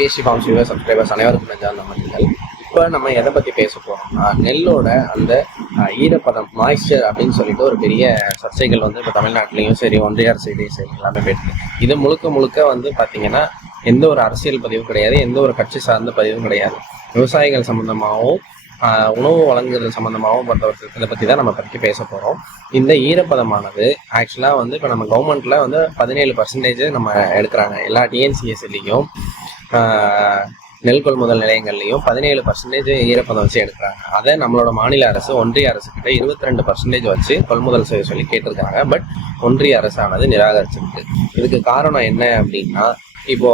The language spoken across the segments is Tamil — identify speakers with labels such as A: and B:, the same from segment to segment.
A: பேசி ஃபார்ம் வியூவர் சப்ஸ்கிரைபர்ஸ் அனைவருக்கும் நெஞ்சார்ந்த நன்றிகள். இப்போ நம்ம எதை பற்றி பேச போகிறோம்னா நெல்லோட அந்த ஈரப்பதம் மாய்ஸ்சர் அப்படின்னு சொல்லிட்டு ஒரு பெரிய சர்ச்சைகள் வந்து இப்போ தமிழ்நாட்டிலையும் சரி ஒன்றிய அரசியலையும் சரி எல்லாமே போயிட்டு இது முழுக்க முழுக்க வந்து பார்த்தீங்கன்னா எந்த ஒரு அரசியல் பதிவும் கிடையாது எந்த ஒரு கட்சி சார்ந்த பதிவும் கிடையாது. விவசாயிகள் சம்மந்தமாகவும் உணவு வழங்குதல் சம்மந்தமாகவும் பொறுத்தவரை இதை பற்றி தான் நம்ம பற்றி பேச போகிறோம் இந்த ஈரப்பதமானது ஆக்சுவலாக வந்து இப்போ நம்ம கவர்மெண்ட்டில் வந்து பதினேழு பர்சன்டேஜ் நம்ம எடுக்கிறாங்க. எல்லா டிஎன்சிஎஸ்லேயும் நெல் கொள்முதல் நிலையங்கள்லையும் பதினேழு பர்சன்டேஜ் ஈரப்பதம் வச்சு எடுக்கிறாங்க. அதை நம்மளோட மாநில அரசு ஒன்றிய அரசு கிட்ட இருபத்தி ரெண்டு பர்சன்டேஜ் வச்சு கொள்முதல் செய்ய சொல்லி கேட்டிருக்காங்க. பட் ஒன்றிய அரசானது நிராகரிச்சிருக்கு. இதுக்கு காரணம் என்ன அப்படின்னா இப்போ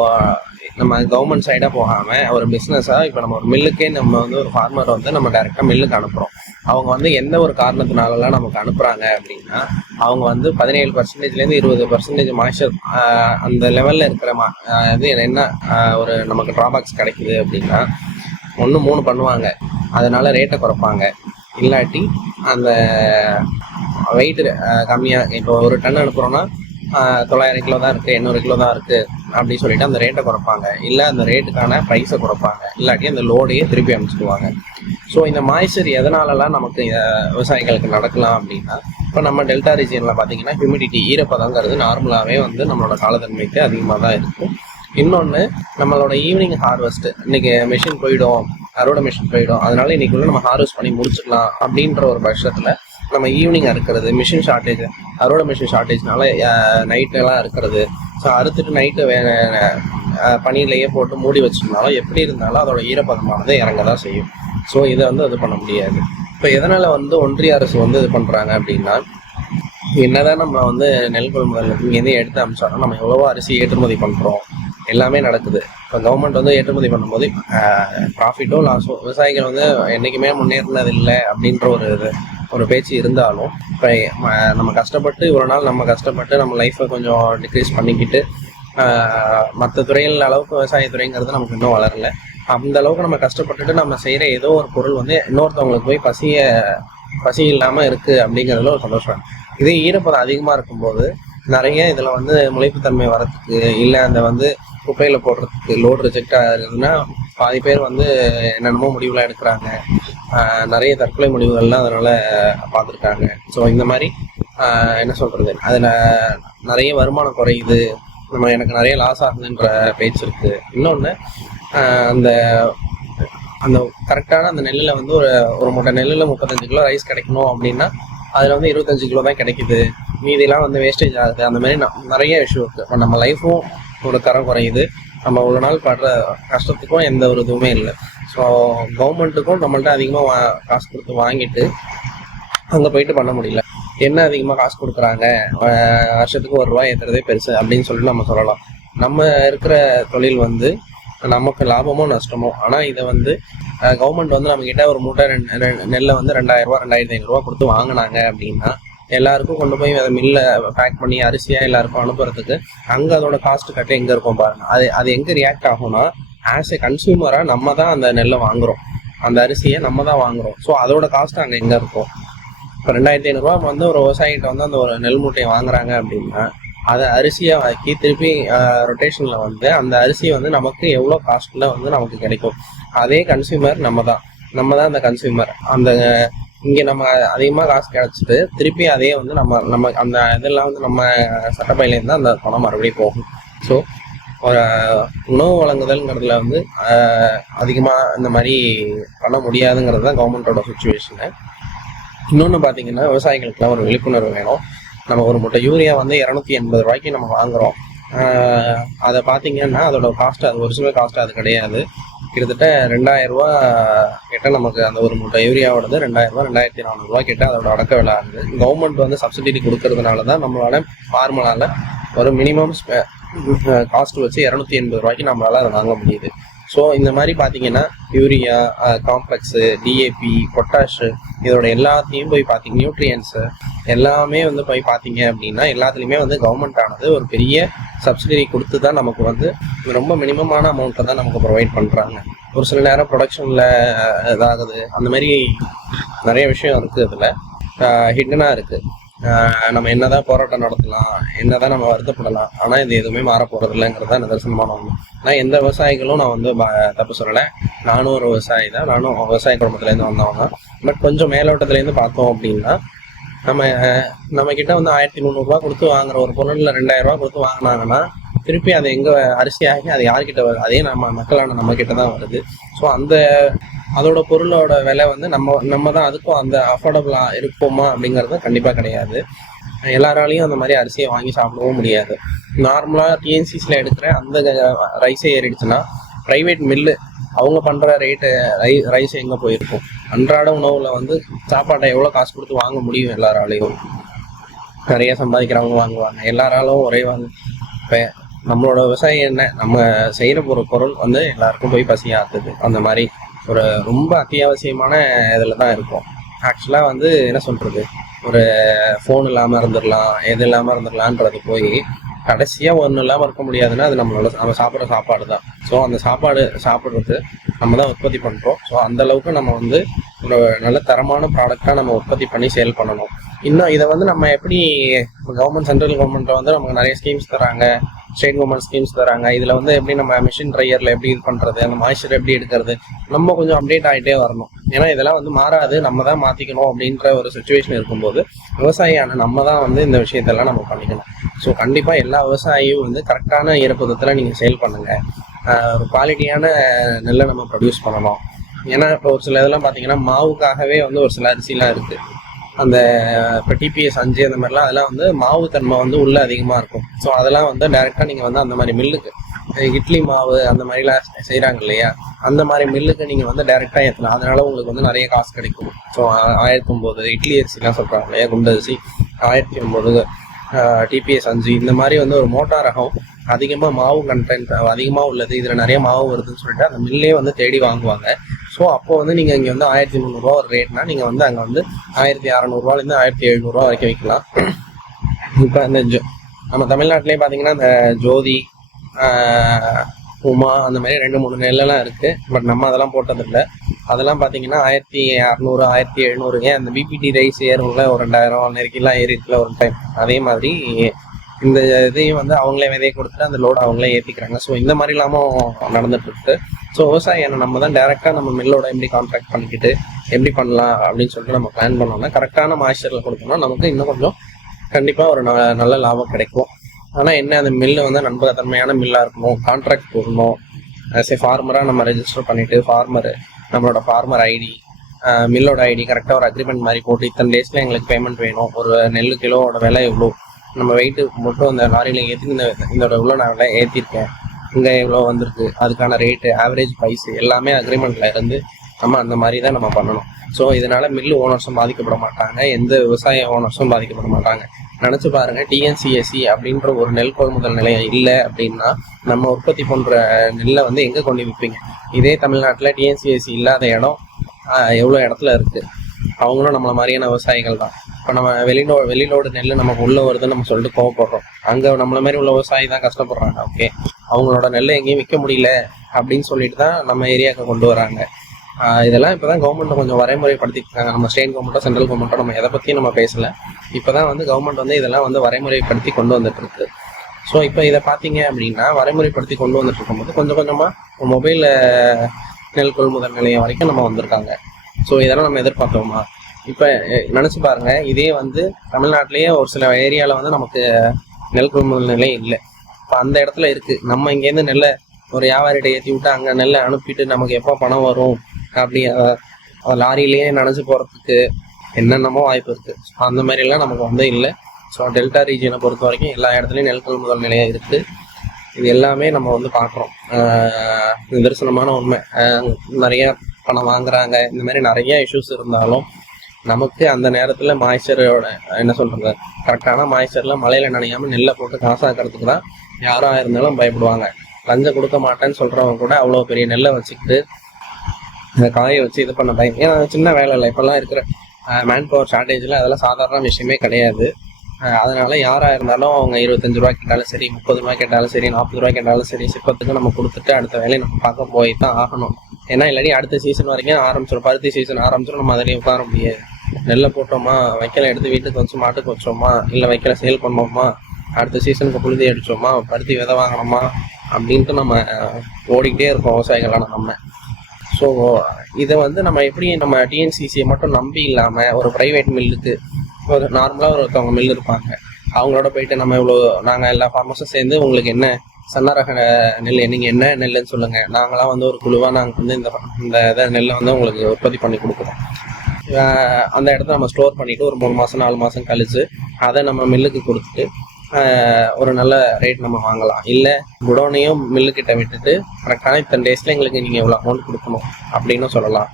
A: நம்ம கவர்மெண்ட் சைடாக போகாமல் ஒரு பிஸ்னஸாக இப்போ நம்ம ஒரு மில்லுக்கே நம்ம வந்து ஒரு ஃபார்மர் வந்து நம்ம டைரெக்டாக மில்லுக்கு அனுப்புகிறோம் அவங்க வந்து எந்த ஒரு காரணத்தினாலலாம் நமக்கு அனுப்புகிறாங்க அப்படின்னா அவங்க வந்து பதினேழு பர்சன்டேஜ்லேருந்து இருபது பர்சன்டேஜ் மாய்ச்சர் அந்த லெவலில் இருக்கிற மா இது என்ன ஒரு நமக்கு ட்ராபேக்ஸ் கிடைக்குது அப்படின்னா ஒன்று மூணு பண்ணுவாங்க. அதனால ரேட்டை குறைப்பாங்க. இல்லாட்டி அந்த வெயிட் கம்மியாக இப்போ ஒரு டன் அனுப்புகிறோன்னா தொள்ளாயிரம் கிலோ தான் இருக்குது எண்ணூறு கிலோ தான் இருக்குது அப்படின்னு சொல்லிட்டு அந்த ரேட்டை குறைப்பாங்க. இல்லை அந்த ரேட்டுக்கான ப்ரைஸை குறைப்பாங்க. இல்லாட்டி அந்த லோடையே திருப்பி அனுப்பிச்சிடுவாங்க. ஸோ இந்த மாய்ச்சர் எதனாலலாம் நமக்கு விவசாயிகளுக்கு நடக்கலாம் அப்படின்னா இப்போ நம்ம டெல்டா ரீஜியனில் பார்த்தீங்கன்னா ஹியூமிடிட்டி ஈரப்பதங்கிறது நார்மலாகவே வந்து நம்மளோட காலத்தன்மைக்கு அதிகமாக தான் இருக்கும் இன்னொன்று நம்மளோட ஈவினிங் ஹார்வெஸ்ட் இன்னைக்கு மிஷின் போயிடும் அறுவடை மிஷின் போயிடும். அதனால இன்னைக்குள்ள நம்ம ஹார்வெஸ்ட் பண்ணி முடிச்சிடலாம் அப்படின்ற ஒரு பட்சத்தில் நம்ம ஈவினிங் அறுக்கிறது மிஷின் ஷார்ட்டேஜ் அறுவடை மிஷின் ஷார்ட்டேஜ்னால நைட்டெல்லாம் அறுக்கிறது ஸோ அறுத்துட்டு நைட்டு வே பனியிலேயே போட்டு மூடி வச்சிருந்தாலும் எப்படி இருந்தாலும் அதோட ஈரப்பதமானது இறங்க தான் செய்யும். ஸோ இதை வந்து இது பண்ண முடியாது. இப்போ எதனால் வந்து ஒன்றிய அரசு வந்து இது பண்ணுறாங்க அப்படின்னா என்னதான் நம்ம வந்து நெல் கொள்முதல் இங்கேருந்து எடுத்து அமிச்சாலும் நம்ம எவ்வளவோ அரிசி ஏற்றுமதி பண்ணுறோம் எல்லாமே நடக்குது. இப்போ கவர்மெண்ட் வந்து ஏற்றுமதி பண்ணும்போது ப்ராஃபிட்டோ லாஸோ விவசாயிகள் வந்து என்றைக்குமே முன்னேறினது இல்லை அப்படின்ற ஒரு இது. ஒரு பேச்சு இருந்தாலும் இப்போ நம்ம கஷ்டப்பட்டு இவ்வளோ நாள் நம்ம கஷ்டப்பட்டு நம்ம லைஃப்பை கொஞ்சம் டிக்ரீஸ் பண்ணிக்கிட்டு மற்ற துறைகள் அளவுக்கு விவசாயத்துறைங்கிறது நமக்கு இன்னும் வளரல. அந்த அளவுக்கு நம்ம கஷ்டப்பட்டுட்டு நம்ம செய்கிற ஏதோ ஒரு பொருள் வந்து இன்னொருத்தவங்களுக்கு போய் பசிய பசி இல்லாமல் இருக்குது அப்படிங்கிறதுல ஒரு சந்தோஷம். இதே ஈரப்பதம் அதிகமாக இருக்கும்போது நிறைய இதில் வந்து முளைப்புத்தன்மை வரத்துக்கு இல்லை அந்த வந்து குப்பையில் போடுறதுக்கு லோடு ரிஜெக்ட் ஆகுதுன்னா பாதி பேர் வந்து என்னென்னமோ முடிவுலாம் எடுக்கிறாங்க. நிறைய தற்கொலை முடிவுகள்லாம் அதனால் பார்த்துருக்காங்க. ஸோ இந்த மாதிரி என்ன சொல்கிறது அதில் நிறைய வருமானம் குறையுது. நம்ம எனக்கு நிறைய லாஸ் ஆகுதுன்ற பேச்சு இருக்குது இன்னொன்று அந்த அந்த கரெக்டான அந்த நெல்லில் வந்து ஒரு ஒரு மூட்டை நெல்லில் முப்பத்தஞ்சு கிலோ ரைஸ் கிடைக்கணும் அப்படின்னா அதில் வந்து இருபத்தஞ்சு கிலோ தான் கிடைக்குது. மீதிலாம் வந்து வேஸ்டேஜ் ஆகுது. அந்த மாதிரி நிறைய இஷ்யூ இருக்குது இப்போ நம்ம லைஃப்பும் ஒரு தரம் குறையுது. நம்ம இவ்வளோ நாள் படுற கஷ்டத்துக்கும் எந்த ஒரு இதுவுமே இல்லை. ஸோ கவர்மெண்ட்டுக்கும் நம்மள்ட்ட அதிகமாக வா காசு கொடுத்து வாங்கிட்டு அங்கே போயிட்டு பண்ண முடியல. என்ன அதிகமாக காசு கொடுக்குறாங்க? வருஷத்துக்கு ஒரு ரூபாய் ஏற்றுறதே பெருசு அப்படின்னு சொல்லிட்டு நம்ம சொல்லலாம். நம்ம இருக்கிற தொழில் வந்து நமக்கு லாபமோ நஷ்டமோ. ஆனால் இதை வந்து கவர்மெண்ட் வந்து நம்மக்கிட்ட ஒரு மூட்டை ரெண்டு ரெண்டு- நெல்லை வந்து ரெண்டாயிரம் ரூபா ரெண்டாயிரத்தி ஐநூறுரூவா கொடுத்து வாங்கினாங்க அப்படின்னா எல்லாருக்கும் கொண்டு போய் அதை மில்ல பேக் பண்ணி அரிசியாக எல்லாருக்கும் அனுப்புறதுக்கு அங்கே அதோட காஸ்ட் கட்ட எங்கே இருக்கும் பாருங்க. அது அது எங்கே ரியாக்ட் ஆகும்னா ஆஸ் எ கன்சியூமராக நம்ம தான் அந்த நெல்லை வாங்குறோம். அந்த அரிசியை நம்ம தான் வாங்குறோம். ஸோ அதோட காஸ்ட் அங்கே எங்கே இருக்கும்? இப்போ ரெண்டாயிரத்தி ஐநூறுரூவா வந்து ஒரு விவசாயிகிட்ட வந்து அந்த ஒரு நெல் மூட்டையை வாங்குறாங்க அப்படின்னா அதை அரிசியை வாக்கி திருப்பி ரொட்டேஷனில் வந்து அந்த அரிசி வந்து நமக்கு எவ்வளோ காஸ்ட்டில் வந்து நமக்கு கிடைக்கும். அதே கன்சியூமர் நம்ம தான். நம்ம தான் அந்த கன்சியூமர் அந்த இங்கே நம்ம அதிகமாக காசு கிடச்சிட்டு திருப்பி அதே வந்து நம்ம நம்ம அந்த இதெல்லாம் வந்து நம்ம சட்டப்பையிலேருந்து அந்த பணம் மறுபடியும் போகும். ஸோ ஒரு உணவு வழங்குதல்ங்கிறதுல வந்து அதிகமாக இந்த மாதிரி பண்ண முடியாதுங்கிறது தான் கவர்மெண்ட்டோட சுச்சுவேஷனு இன்னொன்று பார்த்தீங்கன்னா விவசாயிகளுக்குலாம் ஒரு விழிப்புணர்வு வேணும். நம்ம ஒரு மூட்டை யூரியா வந்து இரநூத்தி எண்பது ரூபாய்க்கு நம்ம வாங்குறோம். அதை பார்த்தீங்கன்னா அதோட காஸ்ட் அது ஒரிஜினல் காஸ்ட் அது கிடையாது. கிட்டத்தட்ட ரெண்டாயிரரூவா கிட்ட நமக்கு அந்த ஒரு மூட்டை யூரியாவோடது ரெண்டாயிரம் ரூபா ரெண்டாயிரத்தி நானூறுரூவா கிட்ட அதோட அடக்க விலை ஆகுது. கவர்மெண்ட் வந்து சப்சிடி கொடுக்கறதுனால தான் நம்மளால ஃபார்மலால ஒரு மினிமம் காஸ்ட் வச்சு இரநூத்தி எண்பது ரூபாய்க்கு நம்மளால அதை வாங்க முடியுது. ஸோ இந்த மாதிரி பார்த்தீங்கன்னா யூரியா காம்ப்ளெக்ஸு டிஏபி பொட்டாஷு இதோட எல்லாத்தையும் போய் பார்த்தீங்க நியூட்ரியன்ஸு எல்லாமே வந்து போய் பார்த்தீங்க அப்படின்னா எல்லாத்துலேயுமே வந்து கவர்மெண்ட் ஆனது ஒரு பெரிய சப்சிடி கொடுத்து தான் நமக்கு வந்து ரொம்ப மினிமமான அமௌண்ட்டை தான் நமக்கு ப்ரொவைட் பண்ணுறாங்க ஒரு சில நேரம் ப்ரொடக்ஷனில் இதாகுது. அந்த மாதிரி நிறைய விஷயம் இருக்குது அதில். ஹிட்டனாக இருக்குது நம்ம நம்ம என்னதான் போராட்டம் நடத்தலாம் என்னதான் நம்ம வருத்தப்படலாம் ஆனால் இது எதுவுமே மாற போறது தான் நிதர்சனமான ஒன்று நான் எந்த விவசாயிகளும் நான் வந்து தப்பு சொல்லலை. நானும் ஒரு விவசாயி தான். நானும் விவசாய குடும்பத்துலேருந்து வந்தவங்க பட் கொஞ்சம் மேலோட்டத்துலேருந்து பார்த்தோம் அப்படின்னா நம்ம நம்ம கிட்ட வந்து ஆயிரத்தி முந்நூறுரூவா கொடுத்து வாங்குற ஒரு பொருள்ல ரெண்டாயிரம் ரூபா கொடுத்து வாங்கினாங்கன்னா திருப்பி அது எங்க அரிசியாகி ஆகி அது யார்கிட்ட வருது அதே நம்ம மக்களான நம்ம கிட்ட தான் வருது. ஸோ அந்த அதோட பொருளோட விலை வந்து நம்ம நம்ம தான் அதுக்கும் அந்த அஃபோர்டபுளா இருப்போமா அப்படிங்கிறது கண்டிப்பா கிடையாது. எல்லாராலையும் அந்த மாதிரி அரிசியை வாங்கி சாப்பிடவும் முடியாது. நார்மலா டிஎன்சிஸ்ல எடுக்கிற அந்த ரைஸே ஏறிடுச்சுன்னா பிரைவேட் மில்லு அவங்க பண்ணுற ரேட்டு ரை ரைஸ் எங்கே போயிருக்கும்? அன்றாட உணவில் வந்து சாப்பாட்டை எவ்வளோ காசு கொடுத்து வாங்க முடியும் எல்லாராலையும்? நிறைய சம்பாதிக்கிறவங்க வாங்குவாங்க. எல்லாராலும் ஒரே வாங்க இப்போ நம்மளோட விவசாயம் என்ன? நம்ம செய்கிற ஒரு பொருள் வந்து எல்லாருக்கும் போய் பசி ஆத்துது. அந்த மாதிரி ஒரு ரொம்ப அத்தியாவசியமான இதில் தான் இருக்கும். ஆக்சுவலாக வந்து என்ன சொல்கிறது ஒரு ஃபோன் இல்லாமல் இருந்துடலாம் எது இல்லாமல் இருந்துடலான்றது போய் கடைசியாக ஒன்றும் இல்லாமல் இருக்க முடியாதுன்னா அது நம்மளோட நம்ம சாப்பிட்ற சாப்பாடு தான் ஸோ அந்த சாப்பாடு சாப்பிட்றது நம்ம தான் உற்பத்தி பண்ணுறோம் ஸோ அந்த அளவுக்கு நம்ம வந்து நல்ல தரமான ப்ராடக்டாக நம்ம உற்பத்தி பண்ணி சேல் பண்ணணும். இன்னும் இதை வந்து நம்ம எப்படி கவர்மெண்ட் சென்ட்ரல் கவர்மெண்ட்டில் வந்து நமக்கு நிறைய ஸ்கீம்ஸ் தராங்க ஸ்டேட் கவர்மெண்ட் ஸ்கீம்ஸ் தராங்க இதில் வந்து எப்படி நம்ம மிஷின் ட்ரையரில் எப்படி இது பண்ணுறது அந்த மாய்ச்சர் எப்படி எடுக்கிறது நம்ம கொஞ்சம் அப்டேட் ஆகிட்டே வரணும். ஏன்னா இதெல்லாம் வந்து மாறாது நம்ம தான் மாற்றிக்கணும் அப்படின்ற ஒரு சுச்சுவேஷன் இருக்கும்போது விவசாயியான நம்ம தான் வந்து இந்த விஷயத்தெல்லாம் நம்ம பண்ணிக்கணும். ஸோ கண்டிப்பாக எல்லா விவசாயியும் வந்து கரெக்டான ஈரப்பதத்தில் நீங்கள் சேல் பண்ணுங்கள் ஒரு குவாலிட்டியான நெல்லை நம்ம ப்ரொடியூஸ் பண்ணணும். ஏன்னா இப்போ ஒரு சில இதெல்லாம் பார்த்தீங்கன்னா மாவுக்காகவே வந்து ஒரு சில அரிசிலாம் இருக்குது அந்த இப்போ டிபிஎஸ் அஞ்சு அந்த மாதிரிலாம் அதெல்லாம் வந்து மாவு தன்மை வந்து உள்ள அதிகமாக இருக்கும். ஸோ அதெல்லாம் வந்து டைரெக்டாக நீங்கள் வந்து அந்த மாதிரி மில்லுக்கு இட்லி மாவு அந்த மாதிரிலாம் செய்கிறாங்க இல்லையா? அந்த மாதிரி மில்லுக்கு நீங்கள் வந்து டைரெக்டாக ஏற்றலாம் அதனால உங்களுக்கு வந்து நிறைய காசு கிடைக்கும். ஸோ ஆயிரத்தி ஒம்பது இட்லி அரிசிலாம் சொல்கிறாங்க இல்லையா? குண்டு அரிசி. ஆயிரத்தி ஒம்பது டிபிஎஸ் அஞ்சு. இந்த மாதிரி வந்து ஒரு மோட்டார் ரகம் அதிகமாக மாவு கண்டென்ட் அதிகமாக உள்ளது. இதில் நிறைய மாவு வருதுன்னு சொல்லிட்டு அந்த மில்லே வந்து தேடி வாங்குவாங்க. ஸோ அப்போ வந்து நீங்கள் இங்கே வந்து ஆயிரத்தி முந்நூறுரூவா ஒரு ரேட்னா நீங்கள் வந்து அங்கே வந்து ஆயிரத்தி அறநூறுவாலேருந்து ஆயிரத்தி எழுநூறுவா வரைக்கும் விற்கலாம் இப்போ அந்த ஜோ நம்ம தமிழ்நாட்டிலே பார்த்தீங்கன்னா இந்த ஜோதி உமா அந்த மாதிரி ரெண்டு மூணு நெல்லெல்லாம் இருக்குது பட் நம்ம அதெல்லாம் போட்டதில்லை. அதெல்லாம் பார்த்தீங்கன்னா ஆயிரத்தி அறநூறு ஆயிரத்தி எழுநூறு ஏன் அந்த பிபிடி ரைஸ் ஏறும்ல ஒரு ரெண்டாயிரம் நெருக்கிலாம் ஏறி ஒரு டைம் அதே மாதிரி இந்த இதையும் வந்து அவங்களே விதையை கொடுத்துட்டு அந்த லோடு அவங்களே ஏற்றிக்கிறாங்க ஸோ இந்த மாதிரி இல்லாமல் நடந்துட்டு இருக்கு. ஸோ விவசாயம் நம்ம தான் டேரெக்டாக நம்ம மில்லோட எப்படி கான்ட்ராக்ட் பண்ணிக்கிட்டு எப்படி பண்ணலாம் அப்படின்னு சொல்லிட்டு நம்ம பிளான் பண்ணோம்னா கரெக்டான மாய்ச்சரில் கொடுத்தோம்னா நமக்கு இன்னும் கொஞ்சம் கண்டிப்பாக ஒரு ந- நல்ல லாபம் கிடைக்கும். ஆனால் என்ன அந்த மில்லு வந்து நண்பகத்தன்மையான மில்லாக இருக்கணும் கான்ட்ராக்ட் போடணும். ஆஸ் ஃபார்மராக நம்ம ரெஜிஸ்டர் பண்ணிவிட்டு ஃபார்மர் நம்மளோட ஃபார்மர் ஐடி மில்லோட ஐடி கரெக்டாக ஒரு அக்ரிமெண்ட் மாதிரி போட்டு இத்தனை டேஸில் எங்களுக்கு பேமெண்ட் வேணும். ஒரு நெல் கிலோவோட விலை இவ்வளோ நம்ம வெயிட்டு மட்டும் அந்த லாரியில் ஏற்றி இந்த இதோட இவ்வளோ நான் விலை ஏற்றிருக்கேன் இங்கே எவ்வளோ வந்திருக்கு அதுக்கான ரேட்டு ஆவரேஜ் ப்ரைஸ் எல்லாமே அக்ரிமெண்ட்டில் இருந்து நம்ம அந்த மாதிரி தான் நம்ம பண்ணணும். ஸோ இதனால் மில்லு ஓனர்ஸும் பாதிக்கப்பட மாட்டாங்க எந்த விவசாய ஓனர்ஸும் பாதிக்கப்பட மாட்டாங்க. நினச்சி பாருங்கள் டிஎன்சிஎஸ்சி அப்படின்ற ஒரு நெல் கொள்முதல் நிலையம் இல்லை அப்படின்னா நம்ம உற்பத்தி பண்ணுற நெல்லை வந்து எங்கே கொண்டு விற்பீங்க இதே தமிழ்நாட்டில் டிஎன்சிஎஸ்சி இல்லாத இடம் எவ்வளோ இடத்துல இருக்குது அவங்களும் நம்மளை மாதிரியான விவசாயிகள் தான். இப்போ நம்ம வெளிநோ வெளிலோடு நெல் நமக்கு உள்ளே வருதுன்னு நம்ம சொல்லிட்டு கோவப்படுறோம். அங்கே நம்மளை மாதிரி உள்ள விவசாயி தான் கஷ்டப்படுறாங்க ஓகே அவங்களோட நெல்லை எங்கேயும் விற்க முடியல அப்படின்னு சொல்லிட்டு தான் நம்ம ஏரியாவுக்கு கொண்டு வராங்க. இதெல்லாம் இப்போ தான் கவர்மெண்ட் கொஞ்சம் வரைமுறைப்படுத்திருக்காங்க நம்ம ஸ்டேட் கவர்மெண்ட்டோ சென்ட்ரல் கவர்மெண்ட்டோ நம்ம எதை பற்றியும் நம்ம பேசலை. இப்போ தான் வந்து கவர்மெண்ட் வந்து இதெல்லாம் வந்து வரைமுறைப்படுத்தி கொண்டு வந்துட்டுருக்கு. ஸோ இப்போ இதை பார்த்தீங்க அப்படின்னா வரைமுறைப்படுத்தி கொண்டு வந்துட்டு இருக்கும்போது கொஞ்சம் கொஞ்சமாக மொபைலில் நெல் கொள்முதல் நிலையம் வரைக்கும் நம்ம வந்திருக்காங்க. ஸோ இதெல்லாம் நம்ம எதிர்பார்த்தோமா? இப்போ நினச்சி பாருங்கள் இதே வந்து தமிழ்நாட்டிலேயே ஒரு சில ஏரியாவில் வந்து நமக்கு நெல் கொள்முதல் நிலையம் இல்லை. இப்போ அந்த இடத்துல இருக்கு. நம்ம இங்கேருந்து நெல்லை ஒரு வியாபாரிகிட்ட ஏற்றி விட்டு அங்கே நெல்லை அனுப்பிட்டு நமக்கு எப்போ பணம் வரும் அப்படி லாரியிலேயே நினைச்சு போகிறதுக்கு என்னென்னமோ வாய்ப்பு இருக்குது ஸோ அந்த மாதிரிலாம் நமக்கு வந்து இல்லை. ஸோ டெல்டா ரீஜியனை பொறுத்த வரைக்கும் எல்லா இடத்துலையும் நெல் கொள்முதல் நிலையம் இருக்குது இது எல்லாமே நம்ம வந்து பார்க்குறோம். நிதர்சனமான உண்மை. நிறையா பணம் வாங்குறாங்க. இந்த மாதிரி நிறையா இஷ்யூஸ் இருந்தாலும் நமக்கு அந்த நேரத்தில் மாய்ச்சரோட என்ன சொல்கிறது கரெக்டான மாய்ச்சரில் மழையில் நனையாமல் நெல்லை போட்டு காசாக்கிறதுக்கு தான் யாராக இருந்தாலும் பயப்படுவாங்க. லஞ்சம் கொடுக்க மாட்டேன்னு சொல்கிறவங்க கூட அவ்வளோ பெரிய நெல்லை வச்சுக்கிட்டு இந்த காய வச்சு இது பண்ண பயம். ஏன்னா சின்ன வேலை இல்லை. இப்போல்லாம் இருக்கிற மேன் பவர் ஷார்ட்டேஜில் அதெல்லாம் சாதாரண விஷயமே கிடையாது. அதனால யாராக இருந்தாலும் அவங்க இருபத்தஞ்சு ரூபா கேட்டாலும் சரி முப்பது ரூபா கேட்டாலும் சரி நாற்பது ரூபா கேட்டாலும் சரி சிப்பத்துக்கு நம்ம கொடுத்துட்டு அடுத்த வேலையை நம்ம பார்க்க போய் தான் ஆகணும். ஏன்னா இல்லாட்டி அடுத்த சீசன் வரைக்கும் ஆரம்பிச்சிடும் பருத்தி சீசன் ஆரம்பிச்சிடும் நம்ம அதிலே உட்கார முடியாது. நெல்லை போட்டோமா? வைக்கலை எடுத்து வீட்டுக்கு வச்சு மாட்டுக்கு வச்சோமா? இல்லை வைக்கல சேல் பண்ணோமா அடுத்த சீசனுக்கு புழுதி அடிச்சோமா? பருத்தி விதை வாங்கினோமா அப்படின்ட்டு நம்ம ஓடிக்கிட்டே இருக்கோம் விவசாயிகளான நம்ம. ஸோ இதை வந்து நம்ம எப்படி நம்ம டிஎன்சிசியை மட்டும் நம்பி இல்லாமல் ஒரு ப்ரைவேட் மில்லுக்கு ஒரு நார்மலாக ஒருத்தவங்க மில் இருப்பாங்க. அவங்களோட போயிட்டு நம்ம இவ்வளோ நாங்கள் எல்லா ஃபார்மர்ஸும் சேர்ந்து உங்களுக்கு என்ன சன்ன ரக நெல் நீங்கள் என்ன நெல்லுன்னு சொல்லுங்கள் நாங்களாம் வந்து ஒரு குழுவாக நாங்கள் வந்து இந்த இந்த இதை நெல்லை வந்து உங்களுக்கு உற்பத்தி பண்ணி கொடுக்குறோம். அந்த இடத்த நம்ம ஸ்டோர் பண்ணிவிட்டு ஒரு மூணு மாதம் நாலு மாதம் கழிச்சு அதை நம்ம மில்லுக்கு கொடுத்துட்டு ஒரு நல்ல ரேட் நம்ம வாங்கலாம். இல்லை குடோனையும் மில்லுக்கிட்ட விட்டுட்டு கரெக்டான இத்தனை டேஸில் எங்களுக்கு நீங்கள் இவ்வளோ அமௌண்ட் கொடுக்கணும் அப்படின்னு சொல்லலாம்.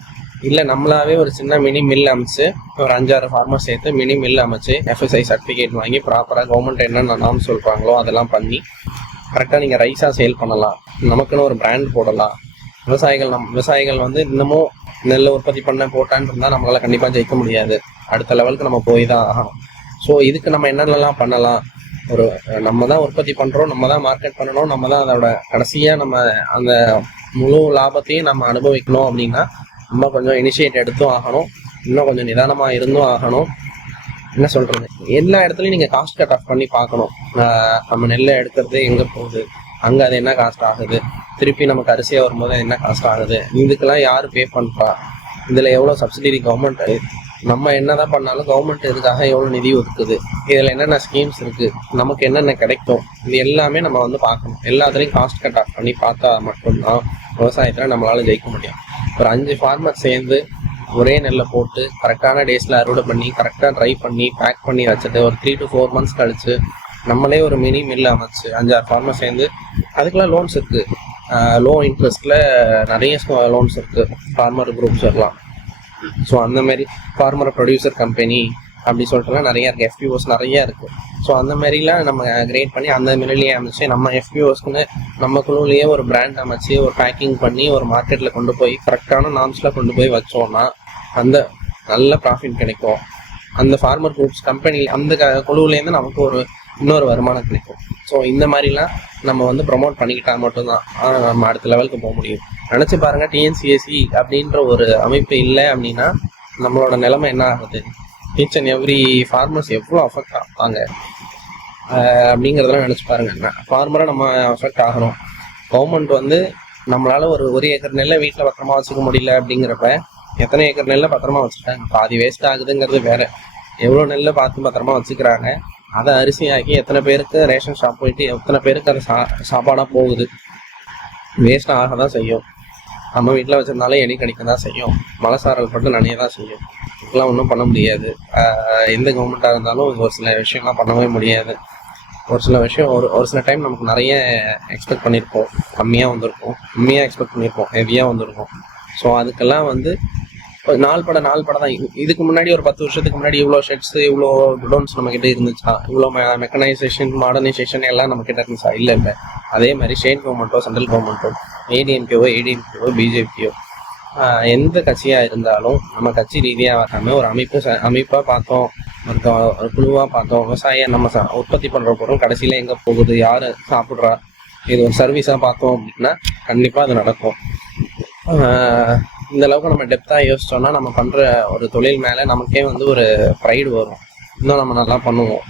A: இல்லை நம்மளாவே ஒரு சின்ன மினி மில் அமைச்சு ஒரு அஞ்சாறு ஃபார்மர் சேர்த்து மினி மில் அமைச்சு எஃப்எஸ்ஐ சர்டிஃபிகேட் வாங்கி ப்ராப்பராக கவர்மெண்ட் என்னென்ன நாம் சொல்கிறாங்களோ அதெல்லாம் பண்ணி கரெக்டாக நீங்கள் ரைஸாக சேல் பண்ணலாம். நமக்குன்னு ஒரு பிராண்ட் போடலாம். விவசாயிகள் நம் விவசாயிகள் வந்து இன்னமும் நெல் உற்பத்தி பண்ண போட்டான்னு இருந்தால் நம்மளால் கண்டிப்பாக ஜெயிக்க முடியாது. அடுத்த லெவலுக்கு நம்ம போய் தான் ஆகணும். ஸோ இதுக்கு நம்ம என்னென்னலாம் பண்ணலாம்? ஒரு நம்ம தான் உற்பத்தி பண்ணுறோம் நம்ம தான் மார்க்கெட் பண்ணணும் நம்ம தான் அதோட கடைசியாக நம்ம அந்த முழு லாபத்தையும் நம்ம அனுபவிக்கணும் அப்படின்னா நம்ம கொஞ்சம் இனிஷியேட் எடுத்தும் ஆகணும். இன்னும் கொஞ்சம் நிதானமாக இருந்தும் ஆகணும். என்ன சொல்றது? எல்லா இடத்துலையும் நீங்க காஸ்ட் கட் ஆஃப் பண்ணி பார்க்கணும். நம்ம நெல்லை எடுக்கிறது எங்க போகுது? அங்க அது என்ன காஸ்ட் ஆகுது? திருப்பி நமக்கு அரிசியா வரும்போது என்ன காஸ்ட் ஆகுது? இதுக்கெல்லாம் யாரு பே பண்றா? இதுல எவ்வளவு சப்சிடி கவர்மெண்ட் நம்ம என்னதான் பண்ணாலும் கவர்மெண்ட் இதுக்காக எவ்வளோ நிதி ஒதுக்குது? இதில் என்னென்ன ஸ்கீம்ஸ் இருக்கு? நமக்கு என்னென்ன கிடைக்கும்? இது எல்லாமே நம்ம வந்து பார்க்கணும். எல்லாத்துலேயும் காஸ்ட் கட் ஆஃப் பண்ணி பார்த்தா மட்டும்தான் விவசாயத்தில் நம்மளால ஜெயிக்க முடியும். ஒரு அஞ்சு ஃபார்மர் சேர்ந்து ஒரே நெல்லை போட்டு கரெக்டான டேஸில் அறுவடை பண்ணி கரெக்டாக ட்ரை பண்ணி பேக் பண்ணி வச்சுட்டு ஒரு த்ரீ டு ஃபோர் மந்த்ஸ் கழிச்சு நம்மளே ஒரு மினி மில் அமைச்சு அஞ்சாறு ஃபார்மர் சேர்ந்து அதுக்கெல்லாம் லோன்ஸ் இருக்கு. லோ இன்ட்ரெஸ்ட்ல நிறைய லோன்ஸ் இருக்கு. ஃபார்மர் குரூப்ஸ் எல்லாம் ஸோ அந்த மாதிரி ஃபார்மர் ப்ரொடியூசர் கம்பெனி அப்படி சொல்லிட்டுலாம் நிறைய இருக்கு. எஃபிஓஸ் நிறைய இருக்கு. ஸோ அந்த மாதிரிலாம் நம்ம கிரேட் பண்ணி அந்த மாதிரிலேயே அமைச்சு நம்ம எஃபிஓஸ்க்குன்னு நம்ம குழுவிலேயே ஒரு பிராண்ட் அமைச்சு ஒரு பேக்கிங் பண்ணி ஒரு மார்க்கெட்டில் கொண்டு போய் கரெக்டான நாம்ஸில் கொண்டு போய் வச்சோம்னா அந்த நல்ல ப்ராஃபிட் கிடைக்கும். அந்த ஃபார்மர் குரூப்ஸ் கம்பெனி அந்த க- குழுவுலேருந்து நமக்கு ஒரு இன்னொரு வருமானம் கிடைக்கும். ஸோ இந்த மாதிரிலாம் நம்ம வந்து ப்ரொமோட் பண்ணிக்கிட்டால் மட்டும்தான் நம்ம அடுத்த லெவலுக்கு போக முடியும். நினச்சி பாருங்க டிஎன்சிஎஸ்சி அப்படின்ற ஒரு அமைப்பு இல்லை அப்படின்னா நம்மளோட நிலைமை என்ன ஆகுது? ஈச் அண்ட் எவ்ரி ஃபார்மர்ஸ் எவ்வளோ அஃபெக்ட் ஆகுவாங்க அப்படிங்கிறதெல்லாம் நினச்சி பாருங்க. ஃபார்மராக நம்ம அஃபெக்ட் ஆகிறோம் கவர்மெண்ட் வந்து நம்மளால் ஒரு ஒரு ஏக்கர் நெல்லை வீட்டில் பத்திரமா வச்சுக்க முடியல அப்படிங்கிறப்ப எத்தனை ஏக்கர் நெல்லை பத்திரமா வச்சுருக்காங்க பாதி வேஸ்ட் ஆகுதுங்கிறது வேற. எவ்வளோ நெல்லை பார்த்து பத்திரமா வச்சுக்கிறாங்க? அதை அரிசியாக்கி எத்தனை பேருக்கு ரேஷன் ஷாப் போயிட்டு எத்தனை பேருக்கு அது சா சாப்பாடாக போகுது? வேஸ்ட் ஆக தான் செய்யும். நம்ம வீட்டில் வச்சிருந்தாலே எலி கடிக்க தான் செய்யும். மழை சாரல் பட்டு நனைய தான் செய்யும். இதுக்கெல்லாம் ஒன்றும் பண்ண முடியாது. எந்த கவர்மெண்ட்டாக இருந்தாலும் ஒரு சில விஷயம்லாம் பண்ணவே முடியாது. ஒரு சில விஷயம் ஒரு ஒரு சில டைம் நமக்கு நிறைய எக்ஸ்பெக்ட் பண்ணியிருப்போம் கம்மியாக வந்திருக்கும். கம்மியாக எக்ஸ்பெக்ட் பண்ணியிருப்போம் ஹெவியாக வந்திருக்கும். ஸோ அதுக்கெல்லாம் வந்து ஒரு நாள் பட நாள் பட தான். இதுக்கு முன்னாடி ஒரு பத்து வருஷத்துக்கு முன்னாடி இவ்வளோ ஷெட்ஸ் இவ்வளோ குடோன்ஸ் நம்மக்கிட்ட இருந்துச்சா இவ்வளோ மெக்கனைசேஷன் மாடர்னைசேஷன் எல்லாம் நம்மக்கிட்ட இருந்துச்சா? இல்லை இல்லை. அதே மாதிரி ஸ்டேட் கவர்மெண்ட்டோ சென்ட்ரல் கவர்மெண்ட்டோ ஏடிஎம்கேவோ ஏடிஎம்கேவோ பிஜேபியோ எந்த கட்சியாக இருந்தாலும் நம்ம கட்சி ரீதியாக வராமல் ஒரு அமைப்பு ச- பார்த்தோம் ஒரு ஒரு குழுவாக பார்த்தோம் விவசாயம் நம்ம ச- உற்பத்தி பண்ணுற பொருள் கடைசியில் எங்கே போகுது யார் சாப்பிட்றா இது ஒரு சர்வீஸாக பார்த்தோம் அப்படின்னா கண்டிப்பாக அது நடக்கும். இந்த அளவுக்கு நம்ம டெப்த்தாக யோசிச்சோம்னா நம்ம பண்ணுற ஒரு தொழில் மேலே நமக்கே வந்து ஒரு ப்ரைடு வரும். இன்னும் நம்ம நல்லா பண்ணுவோம்.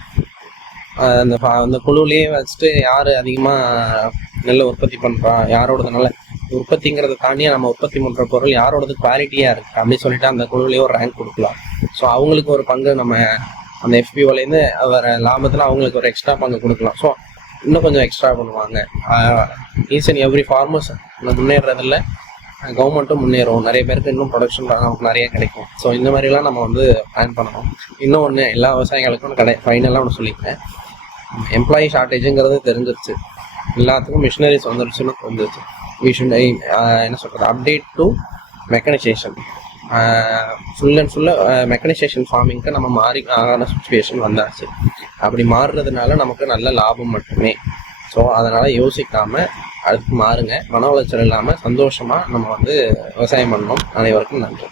A: அந்த அந்த குழுவிலேயே வச்சுட்டு யார் அதிகமாக நெல்லை உற்பத்தி பண்ணுறான் யாரோடது நல்ல உற்பத்திங்கிறத தாண்டி நம்ம உற்பத்தி பண்ணுற பொருள் யாரோடது குவாலிட்டியாக இருக்கு அப்படின்னு சொல்லிட்டு அந்த குழுவிலேயே ஒரு ரேங்க் கொடுக்கலாம். ஸோ அவங்களுக்கு ஒரு பங்கு நம்ம அந்த எஃபிஓலேருந்து வர லாபத்தில் அவங்களுக்கு ஒரு எக்ஸ்ட்ரா பங்கு கொடுக்கலாம். ஸோ இன்னும் கொஞ்சம் எக்ஸ்ட்ரா பண்ணுவாங்க. ஈச் அண்ட் எவ்ரி ஃபார்மர்ஸ் முன்னேறதில்ல கவர்மெண்ட்டும் முன்னேறும். நிறைய பேருக்கு இன்னும் ப்ரொடக்ஷன் நமக்கு நிறைய கிடைக்கும். ஸோ இந்த மாதிரிலாம் நம்ம வந்து பிளான் பண்ணணும். இன்னும் ஒன்று எல்லா விவசாயிகளுக்கும் கடை ஃபைனலாக ஒன்று சொல்லியிருக்கேன் எம்ப்ளாயி ஷார்ட்டேஜுங்கிறது தெரிஞ்சிருச்சு. எல்லாத்துக்கும் மிஷினரிஸ் வந்துருச்சுன்னு வந்துருச்சு. மிஷின் என்ன சொல்கிறது update to mechanization full and ஃபுல்லாக மெக்கனைசேஷன் ஃபார்மிங்க்கு நம்ம மாறி ஆன சுச்சுவேஷன் வந்தாச்சு. அப்படி மாறுறதுனால நமக்கு நல்ல லாபம் மட்டுமே. ஸோ அதனால் யோசிக்காமல் அதுக்கு மாறுங்க. மன உளைச்சல் இல்லாமல் சந்தோஷமாக நம்ம வந்து விவசாயம் பண்ணணும் அனைவருக்கும் நன்றி.